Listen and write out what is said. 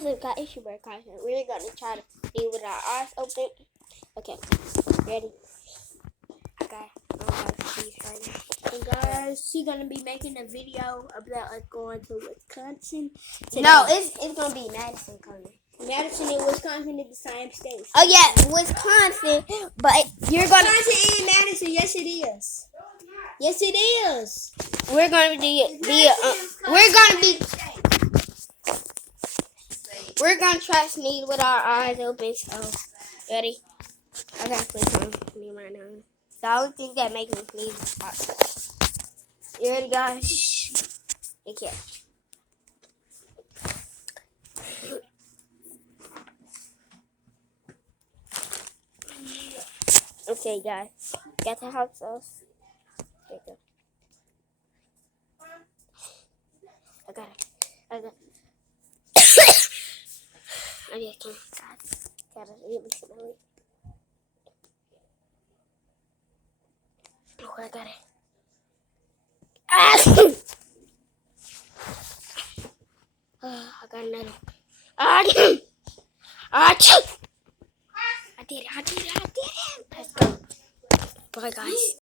What's up, guys? It's your boy Carson. We're gonna try to be with our eyes open. Okay, ready? Okay, I'm gonna see right now. And guys, she's gonna be making a video about us going to Wisconsin today. No, it's gonna be Madison coming. Madison and Wisconsin is the same state. Oh yeah, Wisconsin, but you're gonna. Wisconsin and Madison, yes it is. Yes it is. We're gonna We're gonna try to sneeze with our eyes open. So, ready? I gotta put on me right now. The only thing that makes me sneeze is hot. You ready, guys? Okay. Okay, guys. Got the hot sauce. There you go. I got it. Okay, come on, guys. Gotta let me smell it. Oh, I got it. Ah! Oh, I got another. I did it. Let's go. Bye, guys.